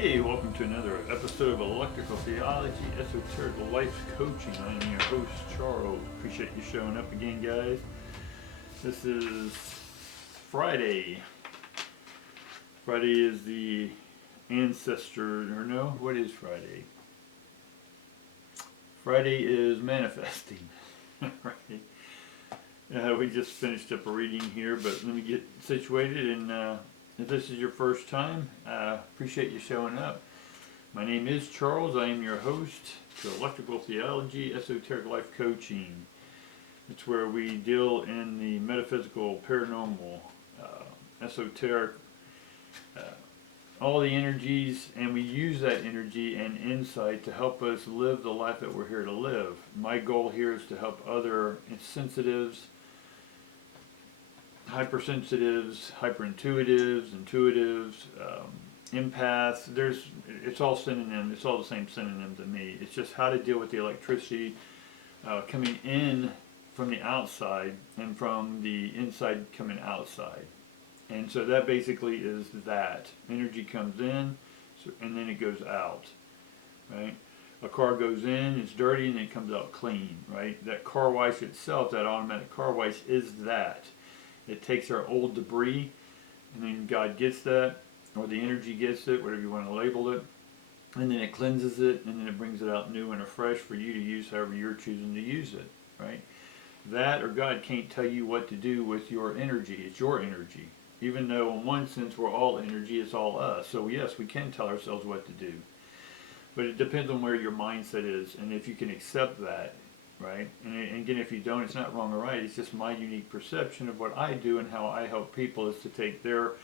Hey, welcome to another episode of Electrical Theology, Esoteric Life Coaching. I am your host, Charles. Appreciate you showing up again, guys. This is Friday. Friday is the ancestor, or no, what is Friday? Friday is manifesting. Right. We just finished up a reading here, but let me get situated. And if this is your first time, appreciate you showing up. My name is Charles. I am your host to Electrical Theology, Esoteric Life Coaching. It's where we deal in the metaphysical, paranormal, esoteric, all the energies, and we use that energy and insight to help us live the life that we're here to live. My goal here is to help other sensitives, hypersensitives, hyperintuitives, intuitives, empaths. It's all synonym. It's all the same synonym to me. It's just how to deal with the electricity coming in from the outside and from the inside coming outside. And so that basically is that. Energy comes in, and then it goes out, right? A car goes in, it's dirty, and it comes out clean, right? That car wash itself, that automatic car wash, is that. It takes our old debris, and then God gets that, or the energy gets it, whatever you want to label it, and then it cleanses it, and then it brings it out new and afresh for you to use however you're choosing to use it, right? That or God can't tell you what to do with your energy. It's your energy. Even though in one sense we're all energy, it's all us. So yes, we can tell ourselves what to do. But it depends on where your mindset is, and if you can accept that. Right? And again, if you don't, it's not wrong or right. It's just my unique perception of what I do and how I help people is to take their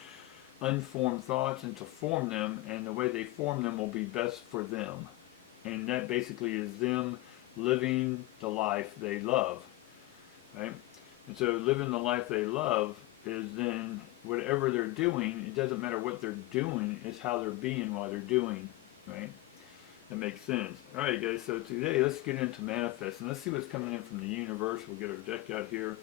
unformed thoughts and to form them, and the way they form them will be best for them. And that basically is them living the life they love. Right? And so living the life they love is then whatever they're doing, it doesn't matter what they're doing, it's how they're being while they're doing. Right? That makes sense. Alright guys, so today let's get into manifesting. Let's see what's coming in from the universe. We'll get our deck out here.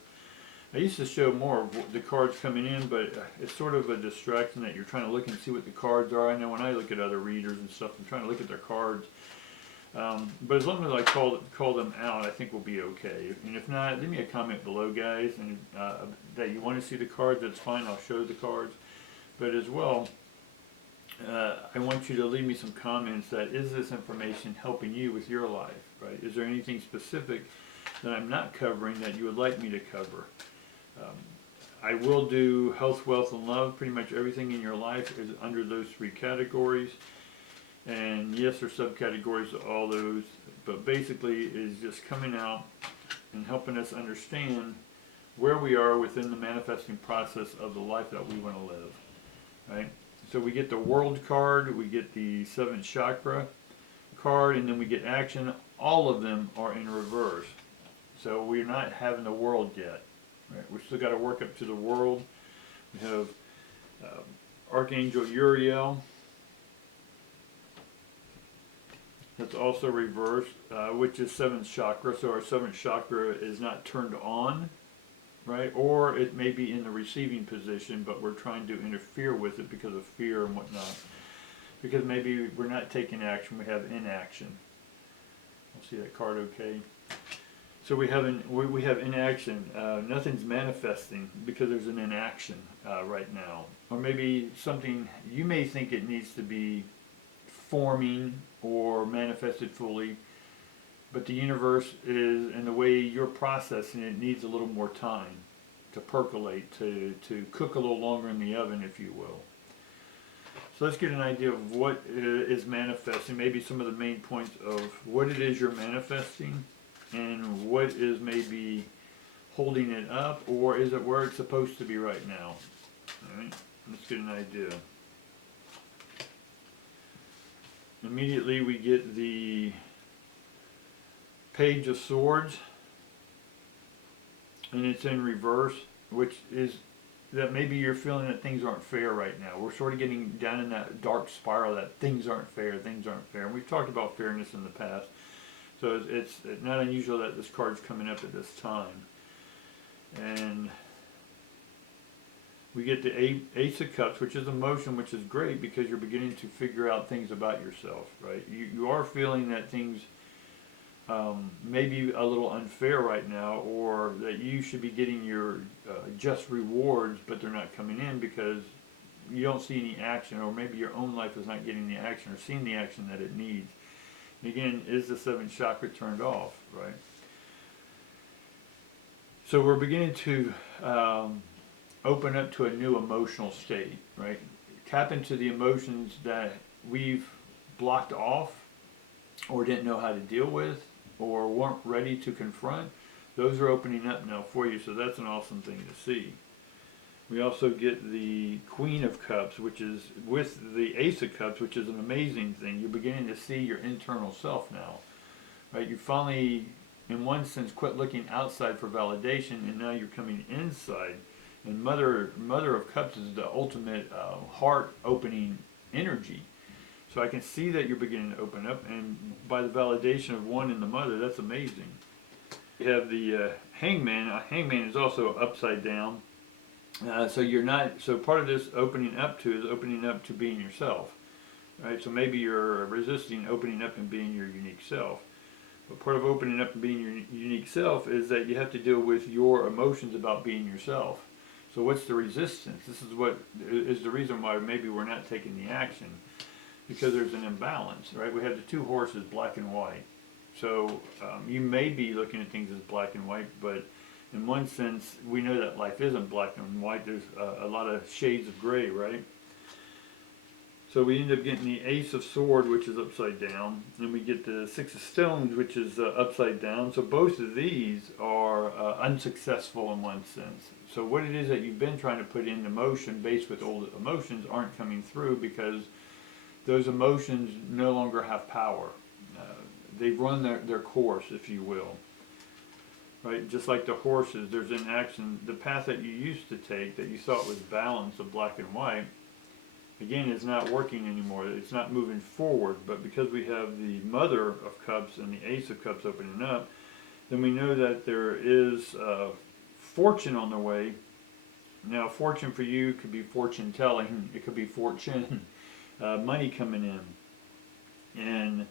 I used to show more of the cards coming in, but it's sort of a distraction that you're trying to look and see what the cards are. I know when I look at other readers and stuff, I'm trying to look at their cards. But as long as I call them out, I think we'll be okay. And if not, leave me a comment below, guys, and that you want to see the cards, that's fine. I'll show the cards. But as well, I want you to leave me some comments that is this information helping you with your life, right? Is there anything specific that I'm not covering that you would like me to cover? I will do health, wealth, and love. Pretty much everything in your life is under those three categories. And yes, there's subcategories to all those, but basically it is just coming out and helping us understand where we are within the manifesting process of the life that we want to live, right? So we get the world card, we get the 7th chakra card, and then we get action. All of them are in reverse. So we're not having the world yet. Right? We've still got to work up to the world. We have Archangel Uriel. That's also reversed, which is 7th chakra. So our 7th chakra is not turned on. Right? Or it may be in the receiving position, but we're trying to interfere with it because of fear and whatnot. Because maybe we're not taking action, we have inaction. I'll see that card okay. So we have inaction. Nothing's manifesting because there's an inaction right now. Or maybe something, you may think it needs to be forming or manifested fully, but the universe is, and the way you're processing it, needs a little more time to percolate, to cook a little longer in the oven, if you will. So let's get an idea of what is manifesting, maybe some of the main points of what it is you're manifesting, and what is maybe holding it up, or is it where it's supposed to be right now? All right, let's get an idea. Immediately we get the Page of Swords, and it's in reverse, which is that maybe you're feeling that things aren't fair right now. We're sort of getting down in that dark spiral that things aren't fair, and we've talked about fairness in the past, so it's not unusual that this card's coming up at this time. And We get the Ace of Cups, which is emotion, which is great because you're beginning to figure out things about yourself, right? You are feeling that things may be a little unfair right now, or that you should be getting your just rewards, but they're not coming in because you don't see any action, or maybe your own life is not getting the action or seeing the action that it needs. And again, is the seventh chakra turned off, right? So we're beginning to open up to a new emotional state, right? Tap into the emotions that we've blocked off or didn't know how to deal with or weren't ready to confront. Those are opening up now for you, so that's an awesome thing to see. We also get the Queen of Cups, which is with the Ace of Cups, which is an amazing thing. You're beginning to see your internal self now, right? You finally, in one sense, quit looking outside for validation, and now you're coming inside. And Mother of Cups is the ultimate heart-opening energy. So I can see that you're beginning to open up, and by the validation of one in the Mother, that's amazing. You have the Hangman. Hangman is also upside down. So you're not. So part of this opening up to is opening up to being yourself, right? So maybe you're resisting opening up and being your unique self. But part of opening up and being your unique self is that you have to deal with your emotions about being yourself. So what's the resistance? This is what is the reason why maybe we're not taking the action, because there's an imbalance, right? We have the two horses, black and white. So you may be looking at things as black and white, but in one sense, we know that life isn't black and white. There's a lot of shades of gray, right? So we end up getting the Ace of Swords, which is upside down, and we get the Six of Stones, which is upside down. So both of these are unsuccessful in one sense. So what it is that you've been trying to put into motion based with old emotions aren't coming through because those emotions no longer have power. They've run their course, if you will. Right, just like the horses, there's an action. The path that you used to take that you thought was balanced of black and white, again, is not working anymore. It's not moving forward. But because we have the Mother of Cups and the Ace of Cups opening up, then we know that there is fortune on the way. Now, fortune for you could be fortune telling. It could be fortune, money coming in, and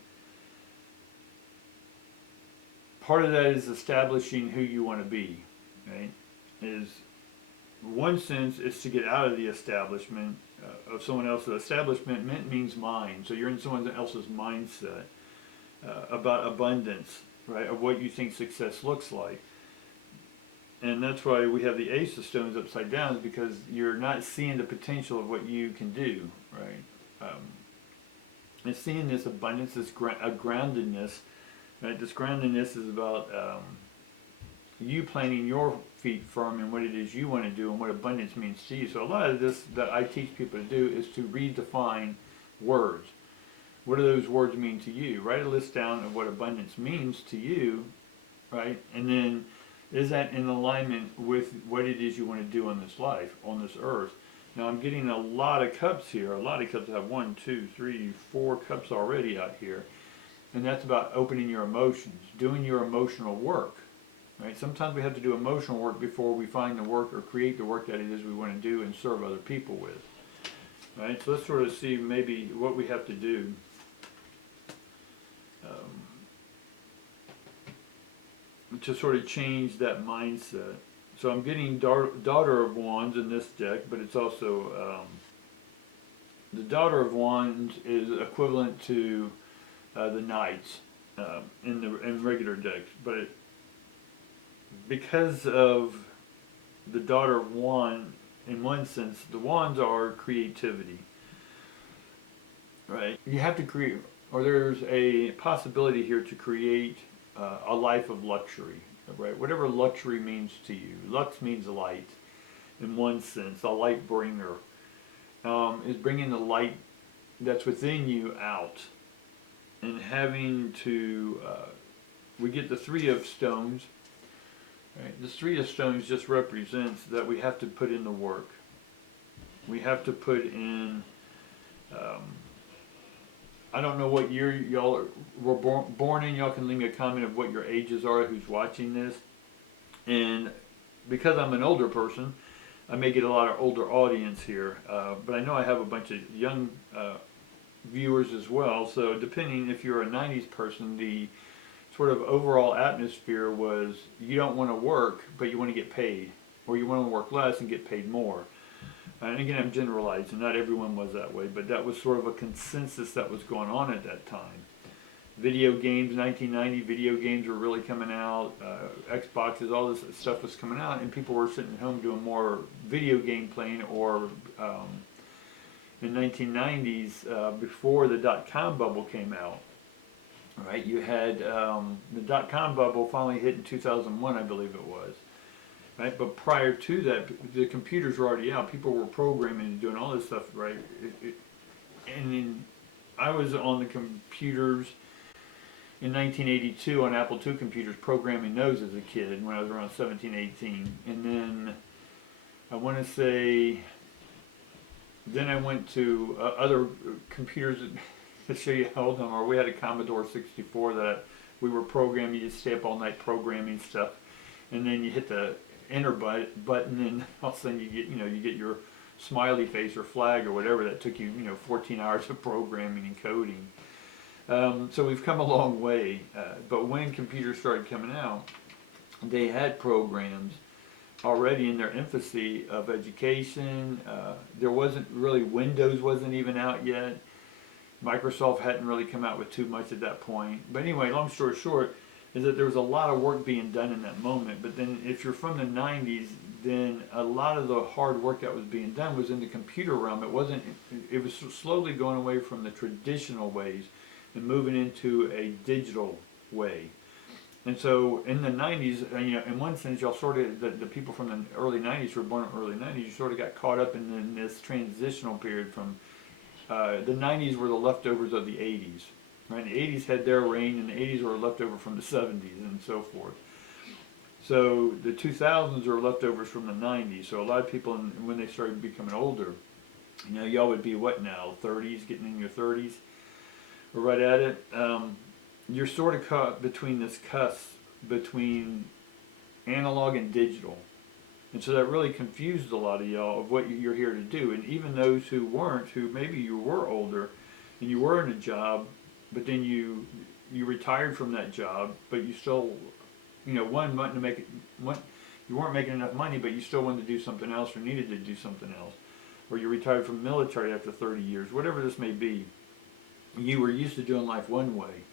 part of that is establishing who you want to be, right? Is one sense is to get out of the establishment of someone else's. Establishment means mind, so you're in someone else's mindset about abundance, right? Of what you think success looks like, and that's why we have the Ace of Stones upside down, is because you're not seeing the potential of what you can do, right? And seeing this abundance, this groundedness. Right, this groundedness is about you planting your feet firm in what it is you want to do and what abundance means to you. So a lot of this that I teach people to do is to redefine words. What do those words mean to you? Write a list down of what abundance means to you, right? And then is that in alignment with what it is you want to do on this life, on this earth? Now I'm getting a lot of cups here. A lot of cups. I have 1, 2, 3, 4 cups already out here. And that's about opening your emotions, doing your emotional work, right? Sometimes we have to do emotional work before we find the work or create the work that it is we want to do and serve other people with, right? So let's sort of see maybe what we have to do. To sort of change that mindset. So I'm getting Daughter of Wands in this deck, but it's also, the Daughter of Wands is equivalent to the Knights in regular decks, but because of the Daughter of Wand, in one sense, the wands are creativity, right? You have to create, or there's a possibility here to create a life of luxury, right? Whatever luxury means to you. Lux means light, in one sense. A light bringer is bringing the light that's within you out. And having to, we get the Three of Stones, right? The Three of Stones just represents that we have to put in the work. We have to put in, I don't know what year y'all were born in. Y'all can leave me a comment of what your ages are, who's watching this. And because I'm an older person, I may get a lot of older audience here, but I know I have a bunch of young viewers as well. So depending if you're a 90s person, the sort of overall atmosphere was you don't want to work, but you want to get paid, or you want to work less and get paid more. And again, I'm generalizing, not everyone was that way, but that was sort of a consensus that was going on at that time. Video games, 1990, video games were really coming out, Xboxes, all this stuff was coming out, and people were sitting at home doing more video game playing, or in 1990s, before the dot-com bubble came out, right? You had the dot-com bubble finally hit in 2001, I believe it was. Right? But prior to that, the computers were already out. People were programming and doing all this stuff, right? And then I was on the computers in 1982 on Apple II computers, programming those as a kid when I was around 17, 18. And then I want to say, then I went to other computers to show you how old I am. Or we had a Commodore 64 that we were programming. You just stay up all night programming stuff, and then you hit the enter button, and all of a sudden you get your smiley face or flag or whatever that took you 14 hours of programming and coding. So we've come a long way, but when computers started coming out, they had programs already in their infancy of education. There wasn't really, Windows wasn't even out yet. Microsoft hadn't really come out with too much at that point. But anyway, long story short, is that there was a lot of work being done in that moment. But then if you're from the 90s, then a lot of the hard work that was being done was in the computer realm. It was slowly going away from the traditional ways and moving into a digital way. And so in the 90s, in one sense, y'all sort of, the people from the early 90s who were born in the early 90s, you sort of got caught up in this transitional period from, the 90s were the leftovers of the 80s. Right? The 80s had their reign, and the 80s were left over from the 70s and so forth. So the 2000s are leftovers from the 90s. So a lot of people, when they started becoming older, y'all would be what now, 30s, getting in your 30s, or right at it. You're sort of caught between this cusp between analog and digital. And so that really confused a lot of y'all of what you're here to do. And even those who weren't, who maybe you were older and you were in a job, but then you retired from that job, but you still, one wanted to make it, you weren't making enough money, but you still wanted to do something else or needed to do something else, or you retired from the military after 30 years, whatever this may be. You were used to doing life one way,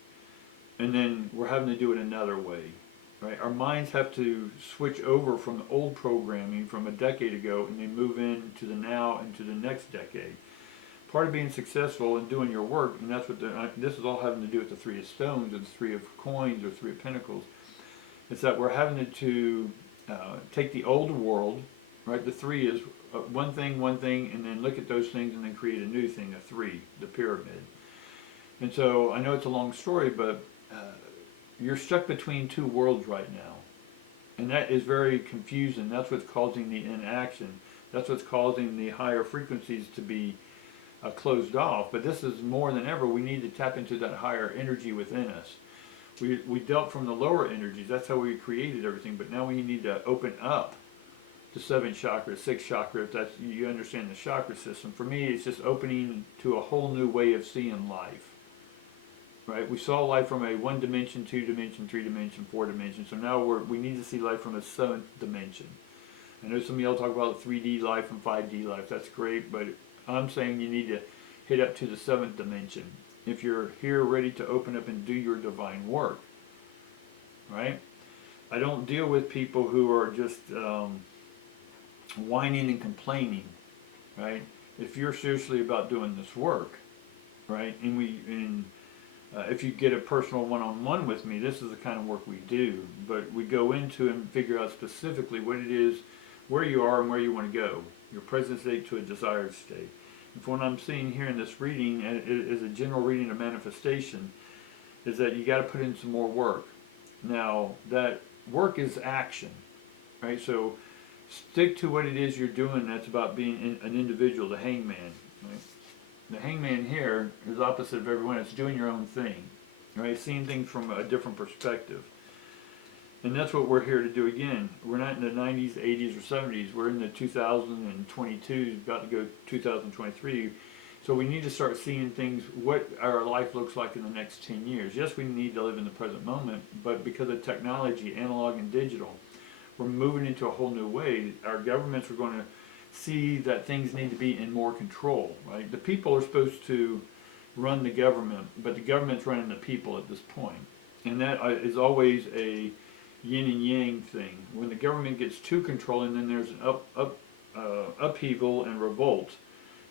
and then we're having to do it another way, right? Our minds have to switch over from the old programming from a decade ago, and they move into the now and to the next decade. Part of being successful in doing your work, and that's what this is all having to do with the Three of Stones or the Three of Coins or Three of Pentacles, is that we're having to take the old world, right? The three is one thing, and then look at those things and then create a new thing, a three, the pyramid. And so I know it's a long story, but you're stuck between two worlds right now. And that is very confusing. That's what's causing the inaction. That's what's causing the higher frequencies to be closed off. But this is more than ever, we need to tap into that higher energy within us. We dealt from the lower energies. That's how we created everything. But now we need to open up the 7th chakra, 6th chakra, if that's, you understand the chakra system. For me, it's just opening to a whole new way of seeing life. Right? We saw life from a 1 dimension, 2 dimension, 3 dimension, 4 dimension. So now we need to see life from a 7th dimension. I know some of y'all talk about 3D life and 5D life. That's great, but I'm saying you need to hit up to the 7th dimension if you're here ready to open up and do your divine work. Right? I don't deal with people who are just whining and complaining. Right? If you're seriously about doing this work, right? And if you get a personal one-on-one with me, this is the kind of work we do. But we go into and figure out specifically what it is, where you are and where you want to go. Your present state to a desired state. And for what I'm seeing here in this reading, is a general reading of manifestation, is that you got to put in some more work. Now, that work is action, right? So stick to what it is you're doing. That's about being an individual, the hangman, right? The hangman here is opposite of everyone. It's doing your own thing, right? Seeing things from a different perspective. And that's what we're here to do again. We're not in the 90s, 80s, or 70s. We're in the 2022, about to go 2023. So we need to start seeing things, what our life looks like in the next 10 years. Yes, we need to live in the present moment, but because of technology, analog and digital, we're moving into a whole new way. Our governments are going to see that things need to be in more control, right? The people are supposed to run the government, but the government's running the people at this point. And that is always a yin and yang thing. When the government gets too controlling, then there's an upheaval and revolt.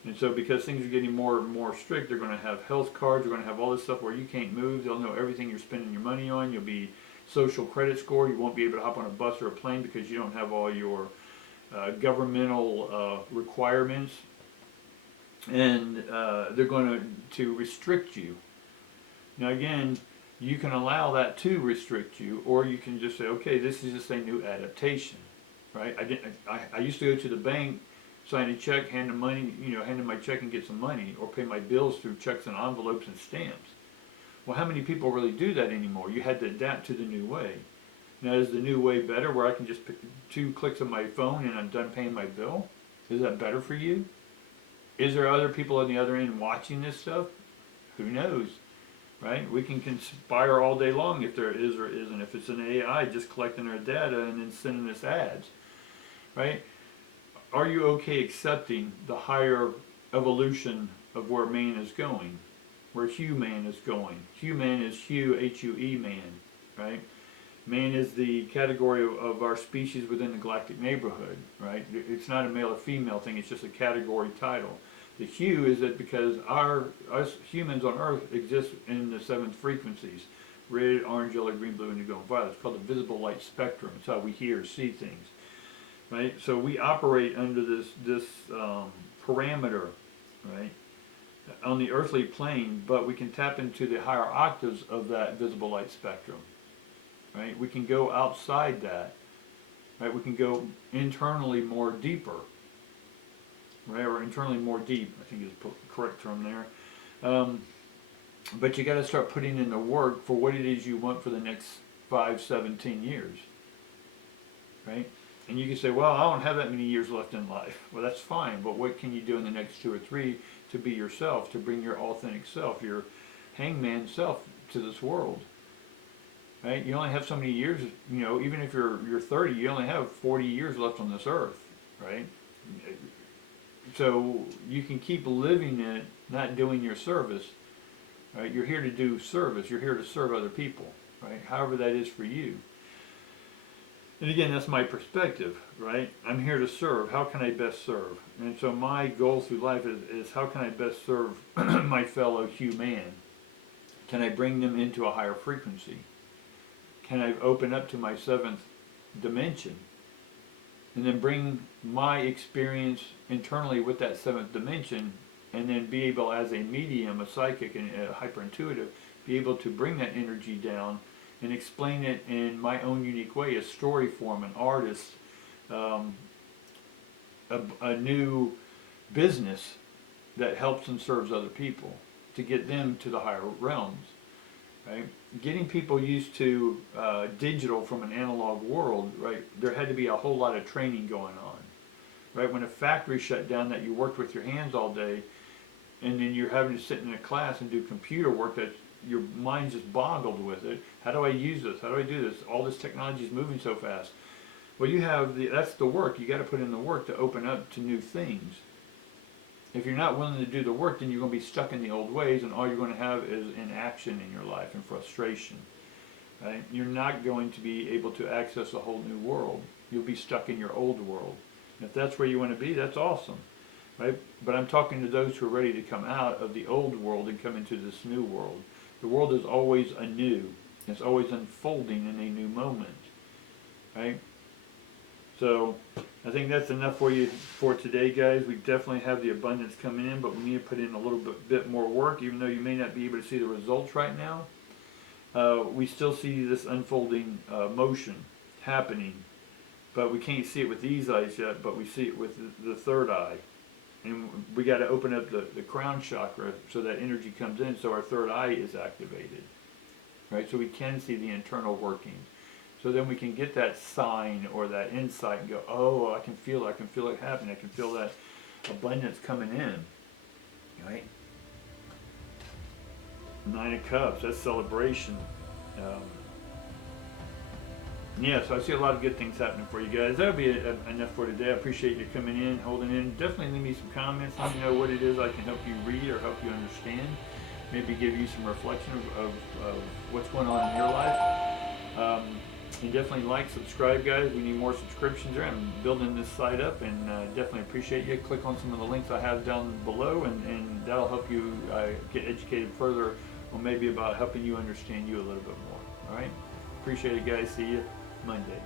And so because things are getting more and more strict, they're going to have health cards, they're going to have all this stuff where you can't move, they'll know everything you're spending your money on, you'll be social credit score, you won't be able to hop on a bus or a plane because you don't have all your governmental requirements. And they're going to restrict you. Now again, you can allow that to restrict you, or you can just say, okay, this is just a new adaptation, right? I used to go to the bank, sign a check, hand the money, hand in my check and get some money, or pay my bills through checks and envelopes and stamps. Well, how many people really do that anymore? You had to adapt to the new way. Now, is the new way better, where I can just pick 2 clicks on my phone and I'm done paying my bill? Is that better for you? Is there other people on the other end watching this stuff? Who knows? Right? We can conspire all day long if there is or isn't. If it's an AI just collecting our data and then sending us ads, right? Are you okay accepting the higher evolution of where man is going, where human is going? Human is Hugh, H-U-E, man, right? Man is the category of our species within the galactic neighborhood, right? It's not a male or female thing, it's just a category title. The hue is that because us humans on Earth exist in the 7 frequencies, red, orange, yellow, green, blue, indigo, and violet. It's called the visible light spectrum. It's how we hear, see things, right? So we operate under this parameter, right, on the earthly plane, but we can tap into the higher octaves of that visible light spectrum, right? We can go outside that, right? We can go internally more deeper. Right, or internally more deep, I think is the correct term there. But you got to start putting in the work for what it is you want for the next 5, 7, 10 years. Right? And you can say, well, I don't have that many years left in life. Well, that's fine, but what can you do in the next 2 or 3 to be yourself, to bring your authentic self, your hangman self to this world? Right? You only have so many years, even if you're 30, you only have 40 years left on this earth, right? So you can keep living it, not doing your service. Right? You're here to do service. You're here to serve other people. Right? However that is for you. And again, that's my perspective. Right? I'm here to serve. How can I best serve? And so my goal through life is how can I best serve my fellow human? Can I bring them into a higher frequency? Can I open up to my 7th dimension? And then bring my experience internally with that 7th dimension, and then be able, as a medium, a psychic, and a hyper-intuitive, be able to bring that energy down and explain it in my own unique way, a story form, an artist, a new business that helps and serves other people to get them to the higher realms. Right? Getting people used to digital from an analog world, right? There had to be a whole lot of training going on, right? When a factory shut down that you worked with your hands all day, and then you're having to sit in a class and do computer work that your mind's just boggled with it. How do I use this? How do I do this? All this technology is moving so fast. Well, that's the work. You got to put in the work to open up to new things. If you're not willing to do the work, then you're going to be stuck in the old ways, and all you're going to have is inaction in your life and frustration. Right? You're not going to be able to access a whole new world. You'll be stuck in your old world. And if that's where you want to be, that's awesome. Right? But I'm talking to those who are ready to come out of the old world and come into this new world. The world is always anew. It's always unfolding in a new moment. Right? So I think that's enough for you for today, guys. We definitely have the abundance coming in, but we need to put in a little bit more work, even though you may not be able to see the results right now. We still see this unfolding motion happening, but we can't see it with these eyes yet, but we see it with the third eye. And we got to open up the crown chakra so that energy comes in, so our third eye is activated. Right? So we can see the internal workings. So then we can get that sign or that insight and go, oh, I can feel it happening. I can feel that abundance coming in. Right? Nine of Cups, that's celebration. Yeah, so I see a lot of good things happening for you guys. That'll be enough for today. I appreciate you coming in, holding in. Definitely leave me some comments. Let me know what it is I can help you read or help you understand. Maybe give you some reflection of what's going on in your life. And definitely like, subscribe, guys. We need more subscriptions there. I'm building this site up, and definitely appreciate you. Click on some of the links I have down below, and that'll help you get educated further, or maybe about helping you understand you a little bit more. All right? Appreciate it, guys. See you Monday.